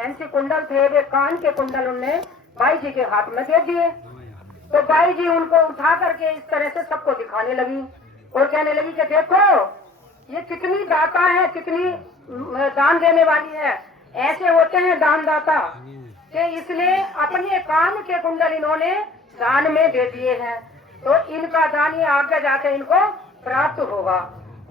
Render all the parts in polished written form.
Fancy कुंडल थे, वे कान के कुंडल उनने बाई जी के हाथ में दे दिए। तो बाई जी उनको उठा करके इस तरह से सबको दिखाने लगी और कहने लगी कि देखो ये कितनी दाता है, कितनी दान देने वाली है। ऐसे होते हैं दान दाता कि इसलिए अपने कान के कुंडल इन्होंने दान में दे दिए हैं, तो इनका दान ये आगे जाके इनको प्राप्त होगा।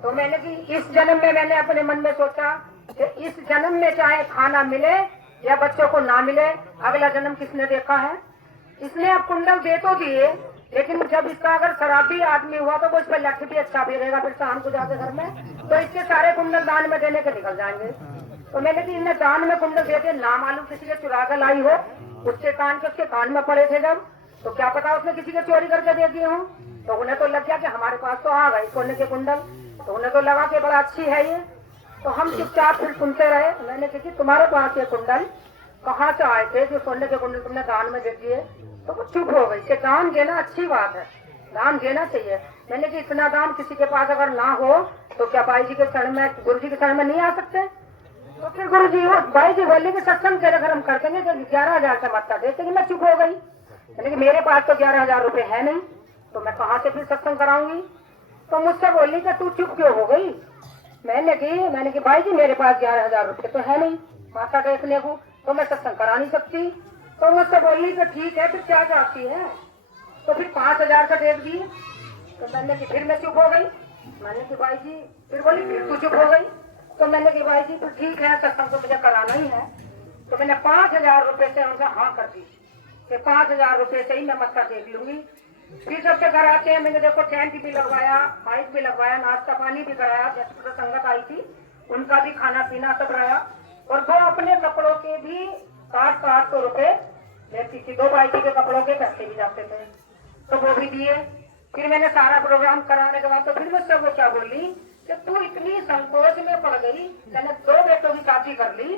तो मैंने कि इस जन्म में मैंने अपने मन में सोचा कि इस जन्म में चाहे खाना मिले या बच्चों को ना मिले, अगला जन्म किसने देखा है। इसने अब कुंडल दे तो दिए, लेकिन जब इसका अगर शराबी आदमी हुआ तो वो इस पर लठ भी अच्छा फेरेगा फिर शाम को जाके घर में, तो इसके सारे कुंडल दान में देने के निकल जाएंगे। तो मैंने कि इन्हें दान में कुंडल देते ना मालूम किसी के चुरा कर लाई हो, उसके कान में पड़े थे जब, तो क्या पता उसने किसी के चोरी करके दे दिए हों। तो उन्हें तो लग गया कि हमारे पास तो आ गई सोने के कुंडल, तो उन्हें तो लगा कि बड़ा अच्छी है ये। तो हम चुपचाप फिर सुनते रहे। मैंने कहा तुम्हारे पास ये कुंडल कहाँ से आए थे जो सोने के कुंडल तुमने दान में दे दिए। तो वो चुप हो गई कि दान देना अच्छी बात है, दान देना चाहिए। मैंने कि इतना दान किसी के पास अगर ना हो तो क्या बाई जी के शरण में, गुरु जी के शरण में नहीं आ सकते। तो फिर गुरु जी बाई जी बोले कि सत्संग तेरे घर हम कर देंगे तो 11,000 से मत्ता देते कि मैं चुप हो गई। मैंने कि मेरे पास तो 11,000 रुपए है नहीं, तो मैं कहाँ से फिर सत्संग कराऊंगी। तो मुझसे बोली कि तू चुप क्यों हो गई। मैंने कि भाई जी मेरे पास 11,000 रुपए तो है नहीं माता देखने को, तो मैं सत्संग करा नहीं सकती। तो मुझसे बोली कि ठीक है फिर क्या चाहती है, तो फिर 5,000 का दे दिए। तो मैंने कि फिर मैं चुप हो गई। मैंने कि भाई जी, फिर बोली फिर तू चुप हो गई। तो मैंने कि भाई जी तो ठीक है सत्संग तो मुझे कराना ही है। तो मैंने 5,000 रुपए से उनका हाँ कर दी कि 5,000 रुपए से ही मैं मत्था देख लूंगी। फिर जब से घर आते हैं मैंने देखो टेंट भी लगवाया, माइक भी लगवाया, नाश्ता पानी भी कराया, जैसे संगत आई थी उनका भी खाना पीना सब रहा। और वो अपने कपड़ों के भी 700 रुपए लेती थी, 2 भाई जी के कपड़ों के पैसे भी जाते थे तो वो भी दिए। फिर मैंने सारा प्रोग्राम कराने के बाद तो फिर मुझसे वो क्या बोली कि तू इतनी संकोच में पड़ गई, मैंने 2 बेटों की शादी कर ली,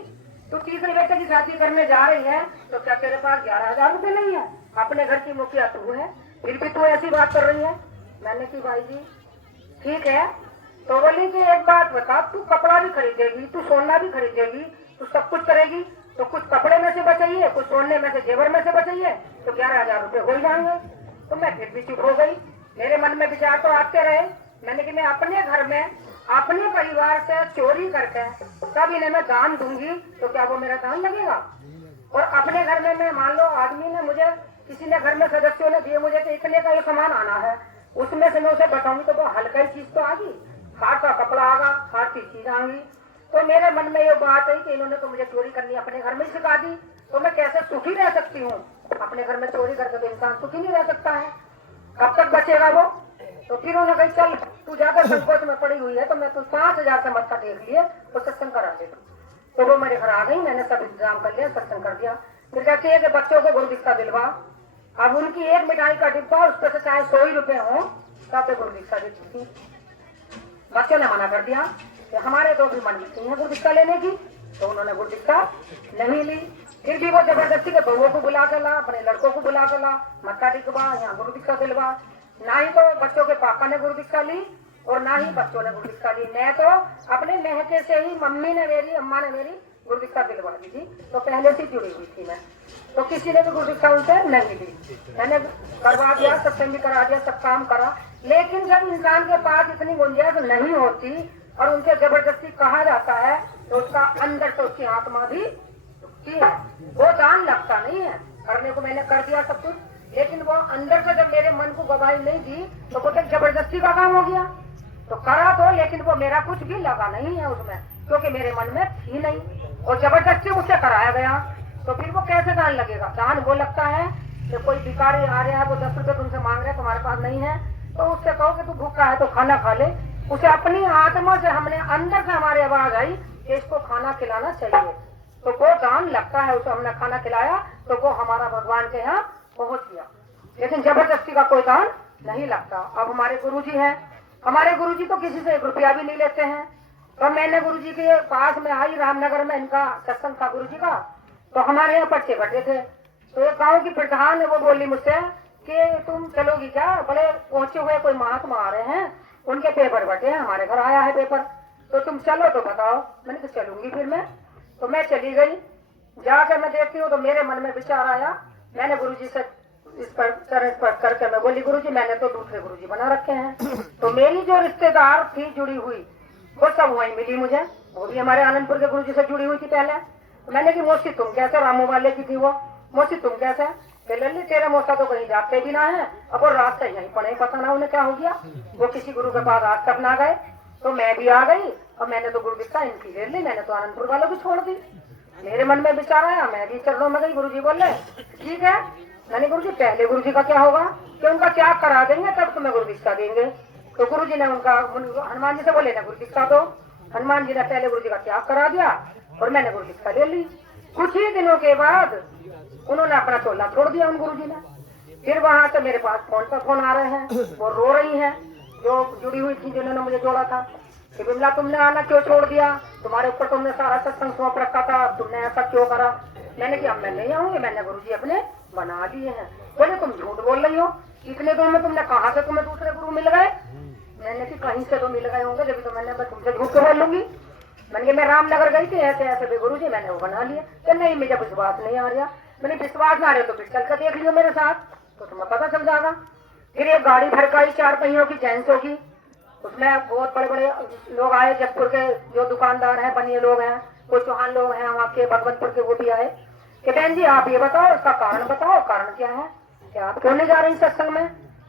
तू तीसरे बेटे की शादी करने जा रही है, तो क्या तेरे पास 11,000 रुपए नहीं है। अपने घर की मुखिया तू है, फिर भी तू ऐसी बात कर रही है। मैंने की भाई जी ठीक है। तो बोली कि एक बात बता, तू कपड़ा भी खरीदेगी, तू सोना भी खरीदेगी, तू सब कुछ करेगी, तो कुछ कपड़े में से बचाइए, कुछ सोने में से, जेवर में से बचाइए, तो 11,000 रुपए हो जाएंगे। तो मैं फिर भी चुप हो गई। मेरे मन में विचार तो आते रहे। मैंने कि मैं अपने घर में अपने परिवार से चोरी करके तब इन्हें मैं दान दूंगी तो क्या वो मेरा दान लगेगा। और अपने घर में मैं मान लो आदमी ने मुझे, किसी ने घर में सदस्यों ने दिए मुझे कि इतने का ये सामान आना है, उसमें से मैं उसे बताऊंगी तो वो हल्का ही चीज तो आ गई, खाट का कपड़ा आगा, खाट की चीज आएंगी। तो मेरे मन में ये बात है कि इन्होंने तो मुझे चोरी करनी अपने घर में ही सिखा दी, तो मैं कैसे सुखी रह सकती हूँ। अपने घर में चोरी करके तो इंसान सुखी नहीं रह सकता है, कब तक बचेगा वो। तो फिर उन्होंने कही चल तू ज्यादा संकोच में पड़ी हुई है तो मैं तो 5,000 से मत्था देख लिए तो सत्संग करा दे। तो वो मेरे घर आ गई, मैंने सब इंतजाम कर लिया, सत्संग कर दिया। फिर कहती है कि बच्चों को गुरु दीक्षा दिलवा। अब उनकी एक मिठाई का डिब्बा, उस पर से चाहे 100 ही रुपए हो तब गुरु दीक्षा देती थी। बच्चों ने मना कर दिया कि हमारे तो भी मन नहीं है गुरु दीक्षा लेने की, तो उन्होंने गुरु दीक्षा नहीं ली। फिर भी वो जबरदस्ती के बहुओं को बुला कर ला, अपने लड़कों को बुला कर ला, मत्था टिकवा, यहाँ गुरु दीक्षा दिलवा। ना ही तो बच्चों के पापा ने गुरु दीक्षा ली और ना ही बच्चों ने गुरु दीक्षा ली। मैं तो अपने महके से ही, मम्मी ने मेरी, अम्मा ने मेरी गुरु दीक्षा दिलवा दी थी, तो पहले से जुड़ी हुई थी मैं। तो किसी ने भी गुरु दीक्षा उनसे नहीं ली, मैंने करवा दिया, सत्संग भी करा दिया, सब काम करा। लेकिन जब इंसान के पास इतनी गुंजाइश नहीं होती और उनसे जबरदस्ती कहा जाता है तो उसका अंदर से उसकी आत्मा भी दुखती है। वो दान लगता नहीं है, करने को मैंने कर दिया सब कुछ, लेकिन वो अंदर से जब मेरे मन को गवाही नहीं दी तो वो तो जबरदस्ती का काम हो गया। तो करा तो, लेकिन वो मेरा कुछ भी लगा नहीं है उसमें, क्योंकि मेरे मन में थी नहीं और जबरदस्ती मुझसे कराया गया। तो फिर वो कैसे दान लगेगा। दान वो लगता है कि कोई भिखारी आ रहा है, वो 10 रुपए तुमसे मांग रहे हैं, तुम्हारे पास नहीं है, तो उससे कहो कि तू भूखा है तो खाना खा ले। उसे अपनी आत्मा से, हमने अंदर से हमारी आवाज आई कि इसको खाना खिलाना चाहिए, तो वो दान लगता है। उसे हमने खाना खिलाया तो वो हमारा भगवान के यहाँ पहुंच गया। लेकिन जबरदस्ती का कोई दान नहीं लगता। अब हमारे गुरुजी हैं, हमारे गुरुजी तो किसी से 1 रुपया भी नहीं लेते हैं। तो मैंने गुरुजी के पास में आई, रामनगर में इनका सत्संग था गुरुजी का, तो हमारे यहाँ पर्चे बटे थे। तो एक गाँव की प्रधान है, वो बोली मुझसे कि तुम चलोगी क्या, बड़े पहुंचे हुए कोई महात्मा आ रहे हैं, उनके पेपर बटे हैं, हमारे घर आया है पेपर, तो तुम चलो तो बताओ। मैंने कहा चलूंगी फिर मैं। तो मैं चली गई। जाकर मैं देखती हूँ तो मेरे मन में विचार आया, मैंने गुरुजी से इस पर चरण स्पर्श करके मैं बोली, गुरुजी मैंने तो दूसरे गुरुजी बना रखे हैं। तो मेरी जो रिश्तेदार थी जुड़ी हुई वो सब वहीं मिली मुझे, वो भी हमारे आनंदपुर के गुरुजी से जुड़ी हुई थी पहले। तो मैंने की मौसी तुम कैसे, रामू वाले की थी वो, मौसी तुम कैसे, लल्ली तेरा मौसा तो कहीं जाते भी ना है, अब वो रात से यहीं पड़े, पता ना उन्हें क्या हो गया, वो किसी गुरु के पास आज तक ना गए। तो मैं भी आ गई और मैंने तो गुरु दीक्षा इनकी ले ली, मैंने तो आनंदपुर वालों की छोड़ दी। मेरे मन में विचार आया, मैं भी चरणों में गई, गुरुजी बोले ठीक है। मैंने गुरुजी पहले गुरुजी का क्या होगा कि उनका त्याग करा देंगे तब तुम्हें गुरु दीक्षा देंगे। तो गुरुजी ने उनका, हनुमान जी से बोले ना गुरु दीक्षा दो, हनुमान जी ने पहले गुरुजी का त्याग करा दिया और मैंने गुरु दीक्षा ले ली। कुछ ही दिनों के बाद उन्होंने अपना चोला छोड़ दिया उन गुरुजी ने। फिर वहां से मेरे पास फोन पर फोन आ रहे हैं, वो रो रही हैं जो जुड़ी हुई थी जिन्होंने मुझे जोड़ा था कि विमला तुमने आना क्यों छोड़ दिया, तुम्हारे ऊपर तुमने सारा सत्संग सौंप रखा था, तुमने ऐसा क्यों करा। मैंने कहा मैं नहीं आऊंगी, मैंने गुरुजी अपने बना लिए हैं। बोले तुम झूठ बोल रही हो, इतने दिनों में तुमने कहा से तुम्हें दूसरे गुरु मिल गए। मैंने की कहीं से तो मिल गए होंगे, जब तो मैंने तुमसे झूठ बोल लूंगी। मैंने मैं रामनगर गई थी, ऐसे ऐसे भी गुरुजी मैंने वो बना लिया। तो नहीं मुझे विश्वास नहीं आ रहा। मैंने विश्वास ना आ रहे तो फिर चल कर देख लियो मेरे साथ, तो तुम्हें पता चल जाएगा। फिर एक गाड़ी भड़काई 4 पहियों की जेंट्सों की, उसमें बहुत बड़े बड़े लोग आए, जयपुर के जो दुकानदार हैं, बनिए लोग हैं, कुछ चौहान लोग हैं वहाँ के, भगवतपुर के, वो भी आए कि बहन जी आप ये बताओ, उसका कारण बताओ, कारण क्या है कि आप क्यों नहीं जा रही सत्संग में।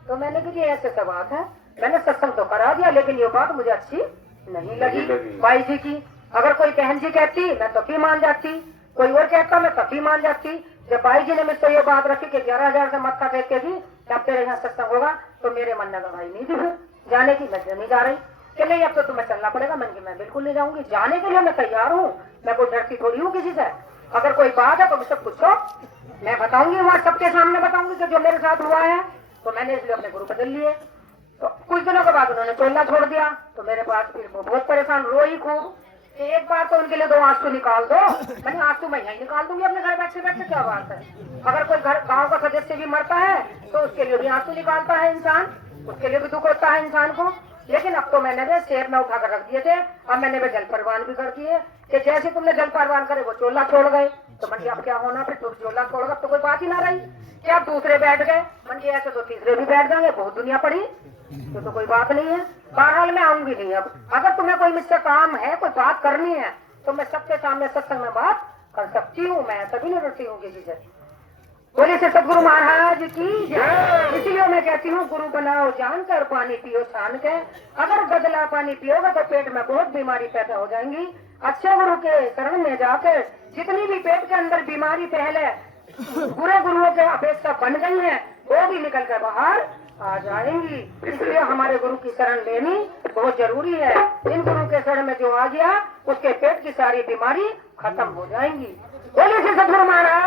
तो मैंने कहा ऐसे सब बात है, मैंने सत्संग तो करा दिया लेकिन ये बात मुझे अच्छी नहीं लगी भाई जी की। अगर कोई बहन जी कहती मैं तब भी मान जाती, कोई और कहता मैं तब भी मान जाती। जब भाई जी ने मुझसे ये बात रखी कि 11,000 से मत्था टेक के भी जब तेरे यहाँ सत्संग होगा, तो मेरे मन में भाई नहीं थी फिर जाने की, मैं नहीं जा रही कि नहीं अब तो तुम्हें चलना पड़ेगा। मैं बिल्कुल नहीं जाऊंगी, जाने के लिए मैं तैयार हूँ, मैं कोई डरती थोड़ी हूँ किसी से। अगर कोई बात है तो मुझसे पूछो, मैं बताऊंगी, वहां सबके सामने बताऊंगी कि जो मेरे साथ हुआ है। तो मैंने इसलिए अपने गुरु बदल लिए। तो कुछ दिनों के बाद उन्होंने चोला छोड़ दिया, तो मेरे पास फिर वो बहुत परेशान, रोई खूब कि एक बार तो उनके लिए 2 आंसू निकाल दो। मैंने आंसू मैं यही निकाल दूंगी अपने घर बैठे बैठे, क्या बात है। अगर कोई घर गांव का सदस्य भी मरता है तो उसके लिए भी आंसू निकालता है इंसान, उसके लिए भी दुख होता है इंसान को। लेकिन अब तो मैंने वे शेर में उठाकर रख दिए थे, अब मैंने वे जल परवान भी कर दिए कि जैसे तुमने जल परवान करे वो चोला छोड़ गए। तो मन अब क्या होना, फिर तुम चोला छोड़ गए तो कोई बात ही ना रही, क्या दूसरे बैठ गए। मन की ऐसे तो तीसरे भी बैठ जाएंगे, बहुत दुनिया पड़ी, तो कोई बात नहीं है। बहरहाल मैं आऊंगी नहीं अब। अगर तुम्हें कोई मुझसे काम है, कोई बात करनी है तो मैं सबके सामने सत्संग में बात कर सकती हूँ, मैं ऐसा भी नहीं डरती हूँ किसी से। बोले से सदगुरु महाराज की जय। इसलिए मैं कहती हूँ गुरु बनाओ जानकर, पानी पियो छान के। अगर गदला पानी पियोगे तो पेट में बहुत बीमारी पैदा हो जाएंगी। अच्छे गुरु के शरण में जाकर जितनी भी पेट के अंदर बीमारी पहले बुरे गुरुओं के अपेक्षा बन गई है, वो भी निकल कर बाहर आ जाएंगी। इसलिए हमारे गुरु की शरण लेनी बहुत जरूरी है। इन गुरु के शरण में जो आ गया उसके पेट की सारी बीमारी खत्म हो जाएंगी। बोले से सदगुरु महाराज।